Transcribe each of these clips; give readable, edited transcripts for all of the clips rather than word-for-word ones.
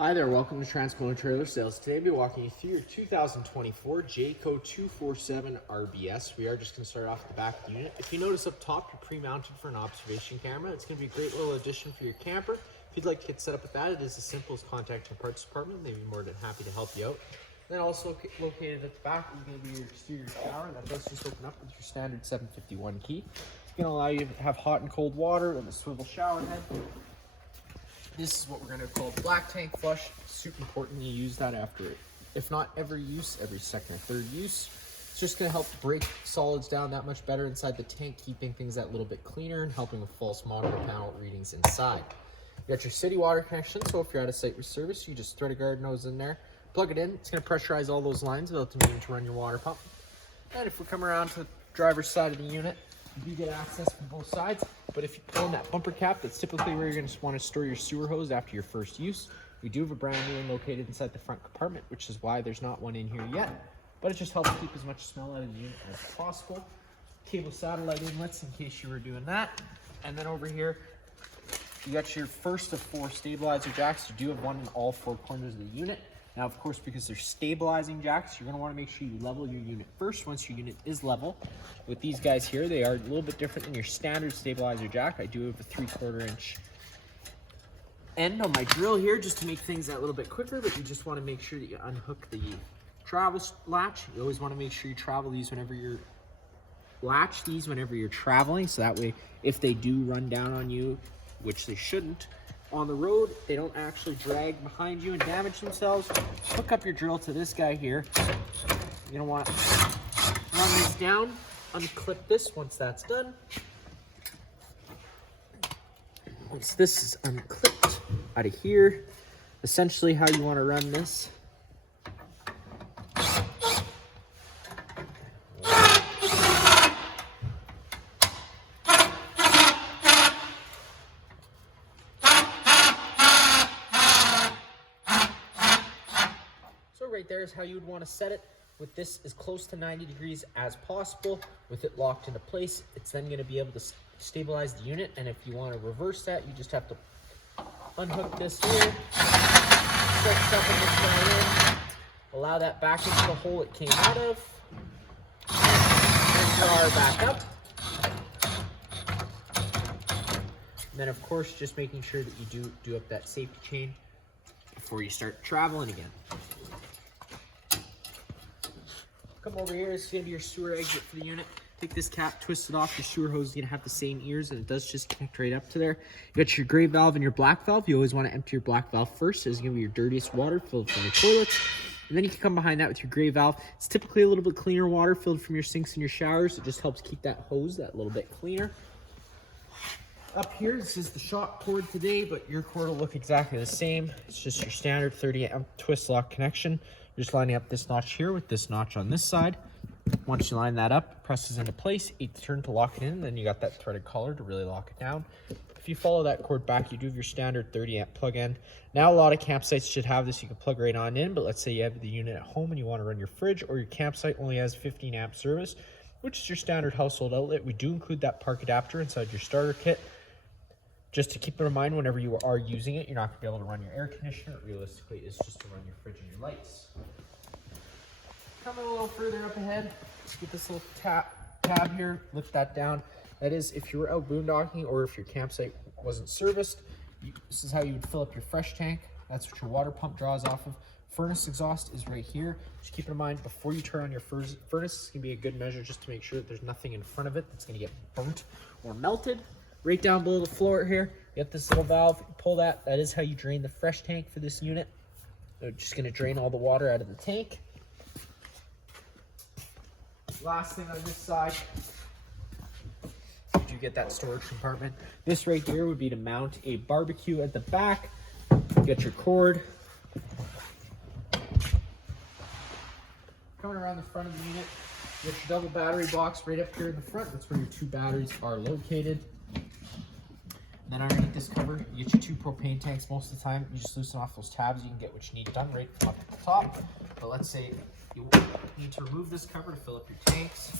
Hi there, welcome to Transmotor Trailer Sales. Today I'll be walking you through your 2024 Jayco 247 RBS. We are just going to start off the back of the unit. If you notice up top, you're pre-mounted for an observation camera. It's going to be a great little addition for your camper. If you'd like to get set up with that, it is as simple as contacting the parts department. They'd be more than happy to help you out. Then also located at the back is going to be your exterior shower. That does just open up with your standard 751 key. It's going to allow you to have hot and cold water with a swivel shower head. This is what we're going to call black tank flush. Super important you use that after, if not every use, every second or third use. It's just going to help break solids down that much better inside the tank, keeping things that little bit cleaner and helping with false monitor panel readings inside. You got your city water connection, so if you're at a site with service, you just thread a garden hose in there, plug it in. It's going to pressurize all those lines without the need to run your water pump. And if we come around to the driver's side of the unit, you get access from both sides, but if you pull in that bumper cap, that's typically where you're going to want to store your sewer hose after your first use. We do have a brand new one located inside the front compartment, which is why there's not one in here yet, but it just helps keep as much smell out of the unit as possible. Cable satellite inlets in case you were doing that. And then over here, you got your first of 4 stabilizer jacks. You do have one in all 4 corners of the unit. Now, of course, because they're stabilizing jacks, you're going to want to make sure you level your unit first. Once your unit is level, with these guys here, they are a little bit different than your standard stabilizer jack. I do have a 3/4 inch end on my drill here just to make things that little bit quicker, but you just want to make sure that you unhook the travel latch. You always want to make sure you travel these whenever you're traveling, so that way if they do run down on you, which they shouldn't, on the road, they don't actually drag behind you and damage themselves. Hook up your drill to this guy here. You're gonna want to run this down, unclip this once that's done. Once this is unclipped out of here, essentially how you want to run this. Right there is how you would want to set it, with this as close to 90 degrees as possible. With it locked into place, it's then going to be able to stabilize the unit. And if you want to reverse that, you just have to unhook this here, stretch this guy in, allow that back into the hole it came out of, and draw back up. And then of course just making sure that you do up that safety chain before you start traveling again. Come over here, this is going to be your sewer exit for the unit. Take this cap, twist it off. Your sewer hose is going to have the same ears, and it does just connect right up to there. You got your gray valve and your black valve. You always want to empty your black valve first. This is going to be your dirtiest water filled from your toilets. And then you can come behind that with your gray valve. It's typically a little bit cleaner water filled from your sinks and your showers. It just helps keep that hose that little bit cleaner. Up here, this is the shock cord today, but your cord will look exactly the same. It's just your standard 30 amp twist lock connection. You're just lining up this notch here with this notch on this side. Once you line that up, it presses into place. 8th turn to lock it in, then you got that threaded collar to really lock it down. If you follow that cord back, you do have your standard 30 amp plug in. Now a lot of campsites should have this. You can plug right on in, but let's say you have the unit at home and you want to run your fridge, or your campsite only has 15 amp service, which is your standard household outlet. We do include that park adapter inside your starter kit. Just to keep in mind, whenever you are using it, you're not going to be able to run your air conditioner. Realistically, it's just to run your fridge and your lights. Coming a little further up ahead, get this little tab here, lift that down. That is, if you were out boondocking or if your campsite wasn't serviced, this is how you would fill up your fresh tank. That's what your water pump draws off of. Furnace exhaust is right here. Just keep in mind, before you turn on your furnace, it's going to be a good measure just to make sure that there's nothing in front of it that's going to get burnt or melted. Right down below the floor here, you get this little valve. You pull that. That is how you drain the fresh tank for this unit. They're just going to drain all the water out of the tank. Last thing on this side, you get that storage compartment. This right here would be to mount a barbecue at the back. Get your cord. Coming around the front of the unit, you get your double battery box right up here in the front. That's where your 2 batteries are located. And then underneath this cover, you get your 2 propane tanks. Most of the time, you just loosen off those tabs. You can get what you need done right from up at the top. But let's say you need to remove this cover to fill up your tanks.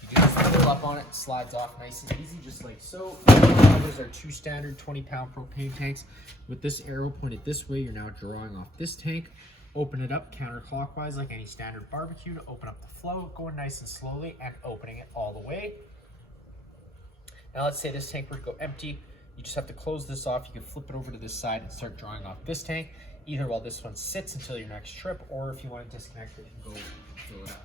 You You just pull up on it, it slides off nice and easy, just like so. Those are 2 standard 20-pound propane tanks. With this arrow pointed this way, you're now drawing off this tank. Open it up counterclockwise like any standard barbecue to open up the flow, going nice and slowly and opening it all the way. Now let's say this tank were to go empty. You just have to close this off. You can flip it over to this side and start drawing off this tank, either while this one sits until your next trip, or if you want to disconnect it and go fill it up.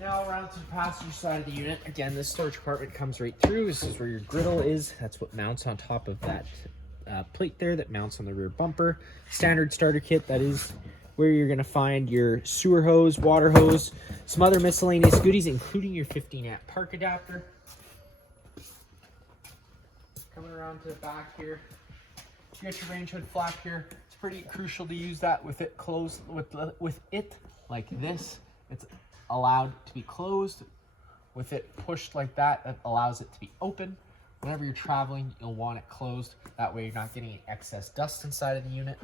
Now around to the passenger side of the unit. Again, this storage compartment comes right through. This is where your griddle is. That's what mounts on top of that plate there that mounts on the rear bumper. Standard starter kit, that is where you're going to find your sewer hose, water hose, some other miscellaneous goodies, including your 15-amp park adapter. Coming around to the back here, you got your range hood flap here. It's pretty crucial to use that with it closed, with it like this. It's allowed to be closed. With it pushed like that, that allows it to be open. Whenever you're traveling, you'll want it closed. That way you're not getting any excess dust inside of the unit.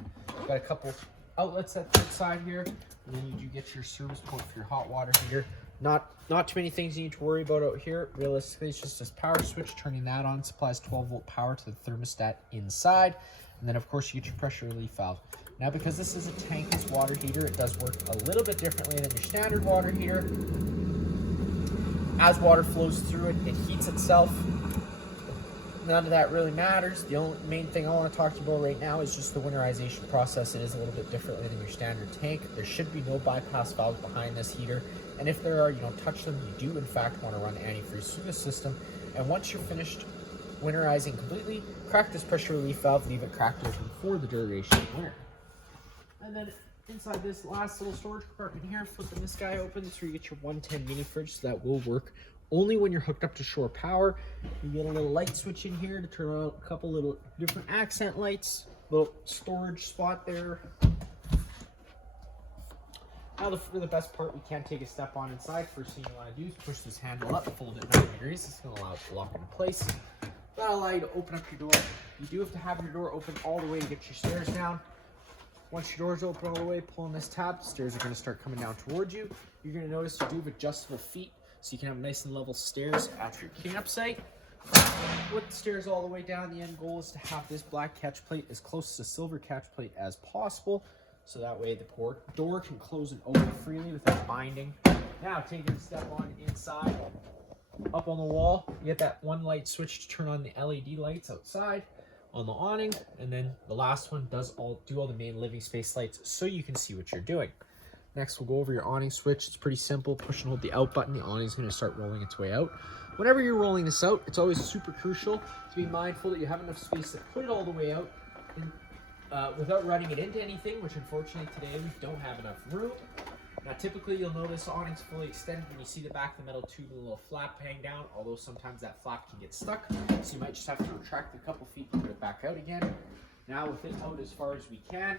Got a couple outlets at the side here, and then you do get your service port for your hot water heater. Not too many things you need to worry about out here. Realistically, it's just this power switch. Turning that on supplies 12-volt power to the thermostat inside. And then, of course, you get your pressure relief valve. Now, because this is a tankless water heater, it does work a little bit differently than your standard water heater. As water flows through it, it heats itself. None of that really matters. The only main thing I want to talk to you about right now is just the winterization process. It is a little bit differently than your standard tank. There should be no bypass valves behind this heater. And if there are, you don't touch them. You do, in fact, want to run antifreeze through the system. And once you're finished winterizing completely, crack this pressure relief valve, leave it cracked open for the duration of winter. And then inside this last little storage compartment here, flipping this guy open, that's where you get your 110 mini fridge. So that will work only when you're hooked up to shore power. You get a little light switch in here to turn on a couple little different accent lights, little storage spot there. Now for the best part, we can take a step on inside. First thing you want to do is push this handle up, fold it 90 degrees. It's going to allow it to lock into place. That'll allow you to open up your door. You do have to have your door open all the way to get your stairs down. Once your door's open all the way, pulling this tab, the stairs are going to start coming down towards you. You're going to notice you do have adjustable feet, so you can have nice and level stairs at your campsite. With the stairs all the way down, the end goal is to have this black catch plate as close to silver catch plate as possible, so that way the door can close and open freely without binding. Now, taking a step on inside, up on the wall, you get that one light switch to turn on the LED lights outside on the awning, and then the last one does do all the main living space lights so you can see what you're doing. Next, we'll go over your awning switch. It's pretty simple. Push and hold the out button. The awning is going to start rolling its way out. Whenever you're rolling this out, it's always super crucial to be mindful that you have enough space to put it all the way out and, without running it into anything, which unfortunately today we don't have enough room. Now, typically you'll notice the awning's fully extended when you see the back of the metal tube and a little flap hang down, although sometimes that flap can get stuck, so you might just have to retract a couple feet to put it back out again. Now, with it out as far as we can,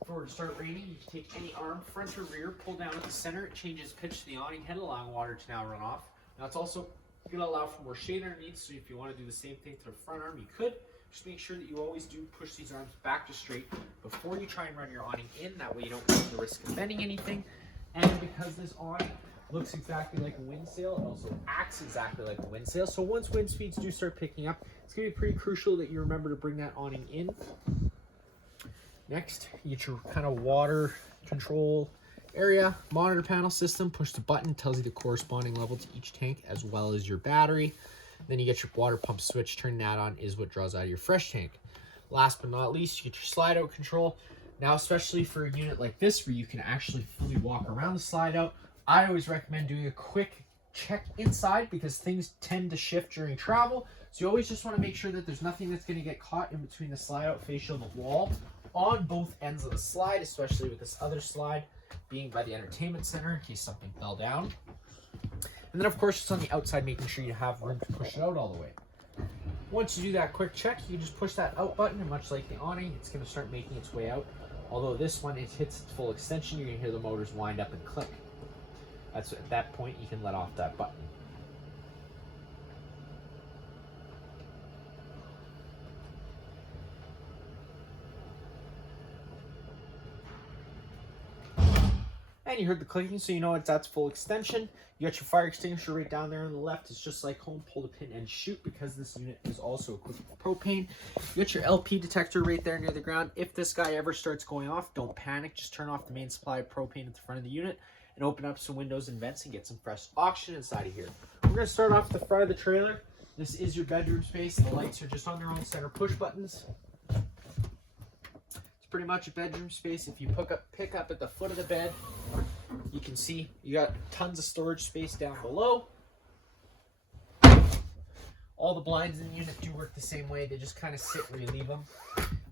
if it were to start raining, you can take any arm, front or rear, pull down at the center. It changes pitch to the awning head, allowing water to now run off. Now, it's also going to allow for more shade underneath, so if you want to do the same thing to the front arm, you could. Just make sure that you always do push these arms back to straight before you try and run your awning in. That way you don't run the risk of bending anything. And because this awning looks exactly like a wind sail, it also acts exactly like a wind sail. So once wind speeds do start picking up, it's going to be pretty crucial that you remember to bring that awning in. Next, you get your kind of water control area, monitor panel system. Push the button, tells you the corresponding level to each tank as well as your battery. Then you get your water pump switch. Turning that on is what draws out of your fresh tank. Last but not least, you get your slide out control. Now, especially for a unit like this where you can actually fully walk around the slide out, I always recommend doing a quick check inside because things tend to shift during travel. So you always just want to make sure that there's nothing that's going to get caught in between the slide out fascia and the wall on both ends of the slide, especially with this other slide being by the entertainment center in case something fell down. And then, of course, it's on the outside, making sure you have room to push it out all the way. Once you do that quick check, you can just push that out button, and much like the awning, it's going to start making its way out. Although this one, it hits its full extension, you're going to hear the motors wind up and click. That's at that point, you can let off that button. And you heard the clicking, so you know that's full extension. You got your fire extinguisher right down there on the left. It's just like home, pull the pin and shoot, because this unit is also equipped with propane. You got your LP detector right there near the ground. If this guy ever starts going off, don't panic. Just turn off the main supply of propane at the front of the unit and open up some windows and vents and get some fresh oxygen inside of here. We're going to start off the front of the trailer. This is your bedroom space. The lights are just on their own center push buttons. It's pretty much a bedroom space. If you pick up at the foot of the bed, you can see you got tons of storage space down below. All the blinds in the unit do work the same way. They just kind of sit where you leave them.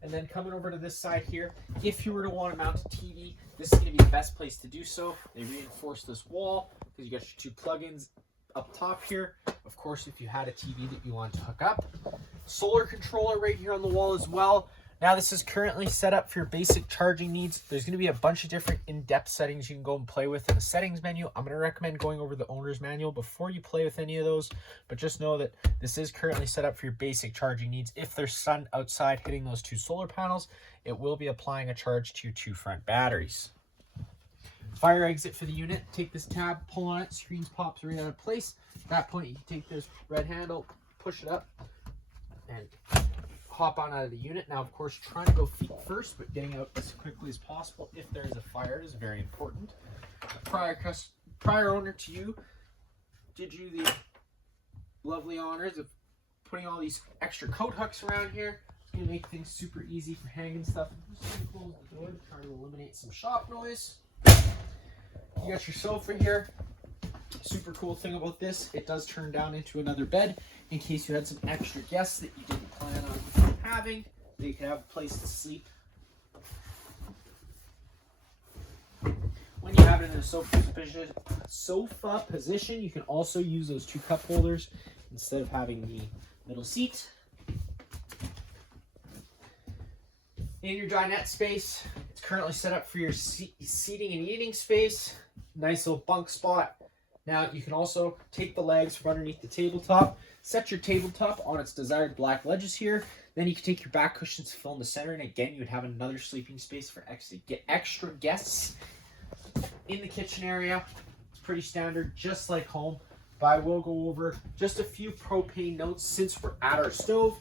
And then coming over to this side here, if you were to want to mount a TV, this is going to be the best place to do so. They reinforce this wall because you got your two plugins up top here. Of course, if you had a TV that you want to hook up. Solar controller right here on the wall as well. Now this is currently set up for your basic charging needs. There's going to be a bunch of different in-depth settings you can go and play with in the settings menu. I'm going to recommend going over the owner's manual before you play with any of those, but just know that this is currently set up for your basic charging needs. If there's sun outside hitting those two solar panels, it will be applying a charge to your two front batteries. Fire exit for the unit. Take this tab, pull on it, screens pops right out of place. At that point, you can take this red handle, push it up, and hop on out of the unit. Now, of course, trying to go feet first, but getting out as quickly as possible if there is a fire is very important. Prior owner to you did you the lovely honors of putting all these extra coat hooks around here. It's going to make things super easy for hanging stuff. I'm just going to close the door to try to eliminate some shop noise. You got your sofa here. Super cool thing about this, it does turn down into another bed in case you had some extra guests that you didn't plan on having. They could have a place to sleep. When you have it in a sofa position, you can also use those two cup holders instead of having the middle seat. In your dinette space, it's currently set up for your seating and eating space. Nice little bunk spot. Now you can also take the legs from underneath the tabletop, set your tabletop on its desired black ledges here. Then you can take your back cushions to fill in the center, and again you would have another sleeping space for extra guests. In the kitchen area, it's pretty standard, just like home. But I will go over just a few propane notes since we're at our stove.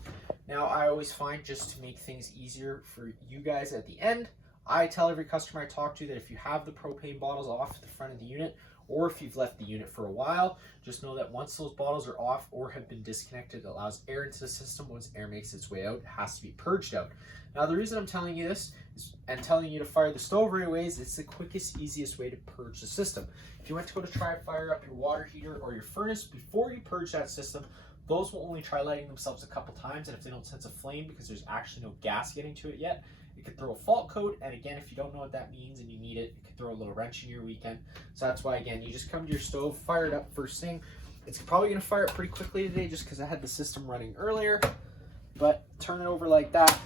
Now I always find, just to make things easier for you guys at the end, I tell every customer I talk to that if you have the propane bottles off the front of the unit, or if you've left the unit for a while, just know that once those bottles are off or have been disconnected, it allows air into the system. Once air makes its way out, it has to be purged out. Now, the reason I'm telling you this and telling you to fire the stove right away is it's the quickest, easiest way to purge the system. If you went to go to try fire up your water heater or your furnace before you purge that system, those will only try lighting themselves a couple times, and if they don't sense a flame because there's actually no gas getting to it yet, it could throw a fault code. And again, if you don't know what that means and you need it, it could throw a little wrench in your weekend. So that's why, again, you just come to your stove, fire it up first thing. It's probably going to fire it pretty quickly today just because I had the system running earlier, but turn it over like that,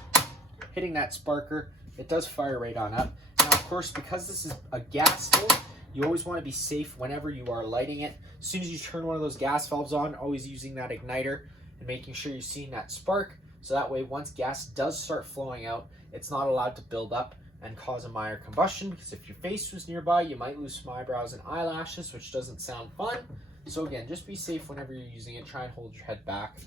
hitting that sparker, it does fire right on up. Now, of course, because this is a gas stove, you always want to be safe whenever you are lighting it. As soon as you turn one of those gas valves on, always using that igniter and making sure you're seeing that spark. So that way, once gas does start flowing out, it's not allowed to build up and cause a minor combustion, because if your face was nearby, you might lose some eyebrows and eyelashes, which doesn't sound fun. So again, just be safe whenever you're using it. Try and hold your head back.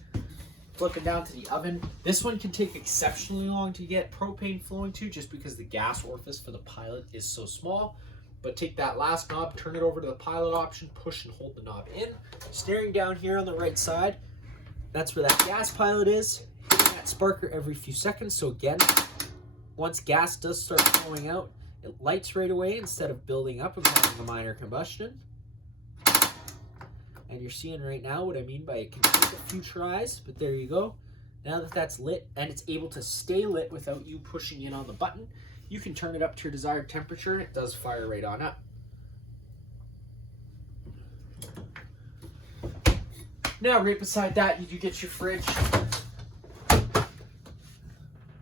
Flipping down to the oven. This one can take exceptionally long to get propane flowing to, just because the gas orifice for the pilot is so small. But take that last knob, turn it over to the pilot option, push and hold the knob in. Staring down here on the right side, that's where that gas pilot is. Hitting that sparker every few seconds. So again, once gas does start flowing out, it lights right away instead of building up and causing a minor combustion. And you're seeing right now what I mean by it can take a few tries, but there you go. Now that that's lit and it's able to stay lit without you pushing in on the button, you can turn it up to your desired temperature and it does fire right on up. Now, right beside that, you do get your fridge.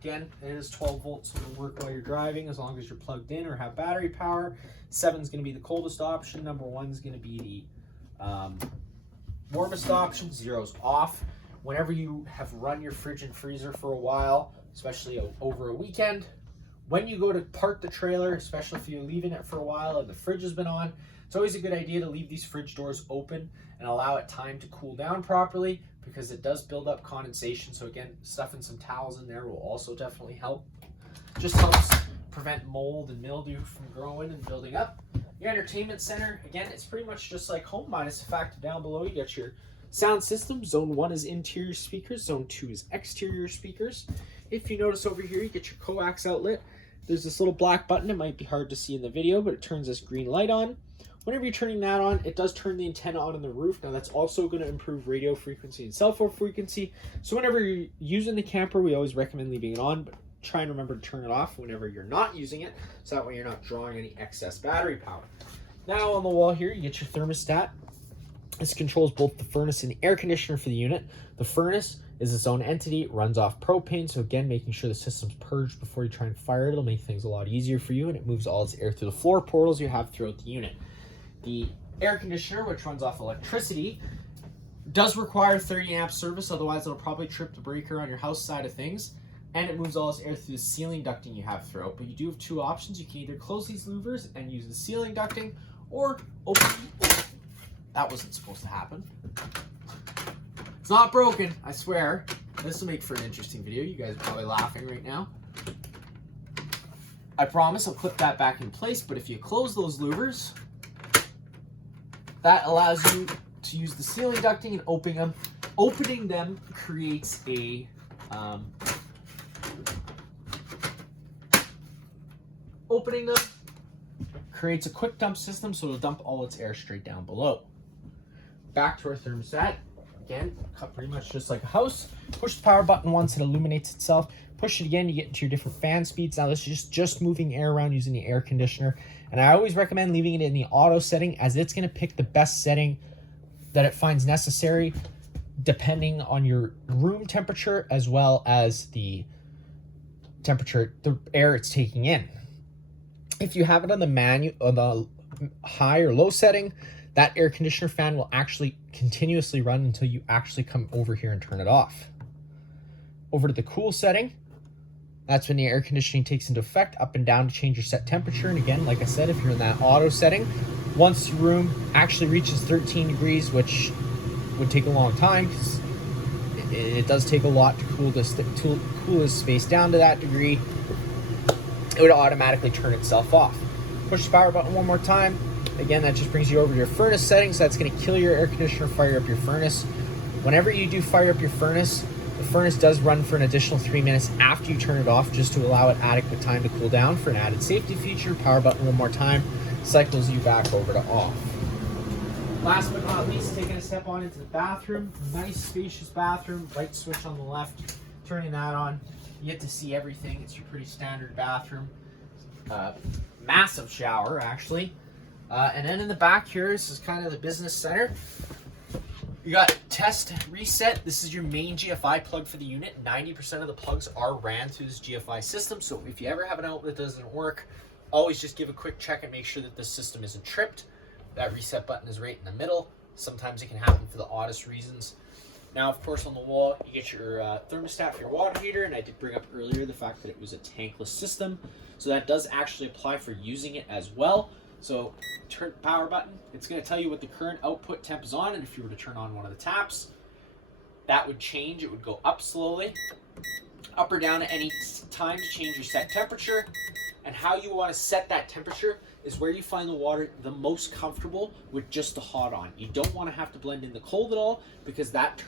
Again, it is 12 volts, so it'll work while you're driving as long as you're plugged in or have battery power. 7 is going to be the coldest option. Number 1 is going to be the warmest option. 0 is off. Whenever you have run your fridge and freezer for a while, especially over a weekend, When you go to park the trailer, especially if you're leaving it for a while and the fridge has been on, it's always a good idea to leave these fridge doors open and allow it time to cool down properly, because it does build up condensation. So again, stuffing some towels in there will also definitely help. Just helps prevent mold and mildew from growing and building up. Your entertainment center, again, it's pretty much just like home, minus the fact down below you got your sound system. Zone 1 is interior speakers, zone 2 is exterior speakers. If you notice over here, you get your coax outlet. There's this little black button. It might be hard to see in the video, but it turns this green light on. Whenever you're turning that on, it does turn the antenna on in the roof. Now that's also going to improve radio frequency and cell phone frequency. So whenever you're using the camper, we always recommend leaving it on, but try and remember to turn it off whenever you're not using it, so that way you're not drawing any excess battery power. Now on the wall here, you get your thermostat. This controls both the furnace and the air conditioner for the unit. The furnace is its own entity. It runs off propane, so again, making sure the system's purged before you try and fire it, it'll make things a lot easier for you, and it moves all its air through the floor portals you have throughout the unit. The air conditioner, which runs off electricity, does require 30 amp service, otherwise it'll probably trip the breaker on your house side of things, and it moves all its air through the ceiling ducting you have throughout. But you do have two options. You can either close these louvers and use the ceiling ducting, or open. That wasn't supposed to happen. It's not broken, I swear. This will make for an interesting video. You guys are probably laughing right now. I promise I'll clip that back in place, but if you close those louvers, that allows you to use the ceiling ducting and opening them. Opening them creates a quick dump system, so it'll dump all its air straight down below. Back to our thermostat. Again, pretty much just like a house. Push the power button once, it illuminates itself. Push it again, you get into your different fan speeds. Now this is just moving air around using the air conditioner. And I always recommend leaving it in the auto setting, as it's going to pick the best setting that it finds necessary, depending on your room temperature as well as the temperature, the air it's taking in. If you have it on the high or low setting, that air conditioner fan will actually continuously run until you actually come over here and turn it off. Over to the cool setting, that's when the air conditioning takes into effect, up and down to change your set temperature. And again, like I said, if you're in that auto setting, once your room actually reaches 13 degrees, which would take a long time because it does take a lot to cool this space down to that degree, it would automatically turn itself off. Push the power button one more time. Again, that just brings you over to your furnace settings. That's going to kill your air conditioner, fire up your furnace. Whenever you do fire up your furnace, the furnace does run for an additional 3 minutes after you turn it off, just to allow it adequate time to cool down. For an added safety feature, power button one more time, cycles you back over to off. Last but not least, taking a step on into the bathroom. Nice spacious bathroom, light switch on the left, turning that on. You get to see everything. It's your pretty standard bathroom. Massive shower, actually. And then in the back here, this is kind of the business center. You got test reset. This is your main GFI plug for the unit. 90% of the plugs are ran through this GFI system. So if you ever have an outlet that doesn't work, always just give a quick check and make sure that the system isn't tripped. That reset button is right in the middle. Sometimes it can happen for the oddest reasons. Now, of course, on the wall, you get your thermostat for your water heater. And I did bring up earlier the fact that it was a tankless system. So that does actually apply for using it as well. So turn the power button, it's going to tell you what the current output temp is on, and if you were to turn on one of the taps, that would change. It would go up slowly, up or down at any time to change your set temperature. And how you want to set that temperature is where you find the water the most comfortable with just the hot on. You don't want to have to blend in the cold at all, because that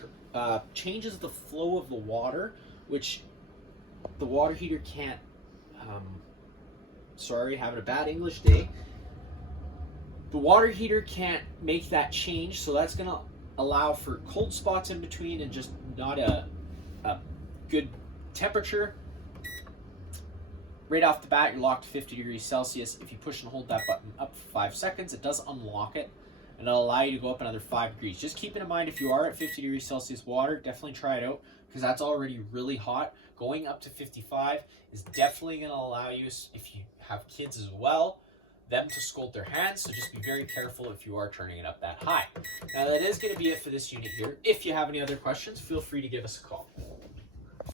changes the flow of the water, which the water heater can't, sorry, having a bad English day. The water heater can't make that change, so that's going to allow for cold spots in between and just not a good temperature. Right off the bat, you're locked to 50 degrees Celsius. If you push and hold that button up for 5 seconds, it does unlock it, and it'll allow you to go up another 5 degrees. Just keep in mind, if you are at 50 degrees Celsius water, definitely try it out, because that's already really hot. Going up to 55 is definitely going to allow you, if you have kids as well, them to scald their hands, so just be very careful if you are turning it up that high. Now that is going to be it for this unit here. If you have any other questions, feel free to give us a call.